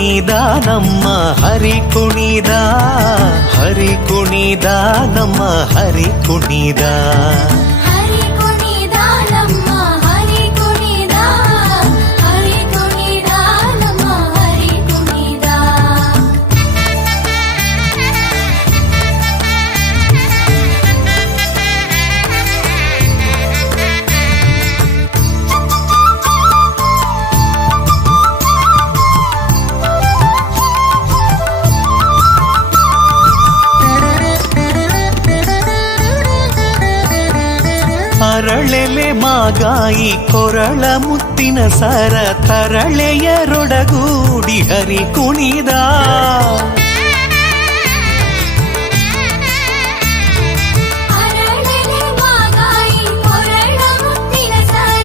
ಕುಣಿದ ನಮ್ಮ ಹರಿ ಕುಣಿದ, ಹರಿ ಕುಣಿದ ನಮ್ಮ ಹರಿ ಕುಣಿದ. ಹರಿ ಕುಣಿದ ನಮ್ಮ ಹರಿ ಕುಣಿದ, ಹರಿ ಕುಣಿದ ನಮ್ಮ ಹರಿ ಕುಣಿದ. ಅರಳೆಲೆ ಮಾಗಾಯಿ ಕೊರಳ ಮುತ್ತಿನ ಸರ ತರಳೆಯರೊಡಗೂಡಿ ಹರಿ ಕುಣಿದ.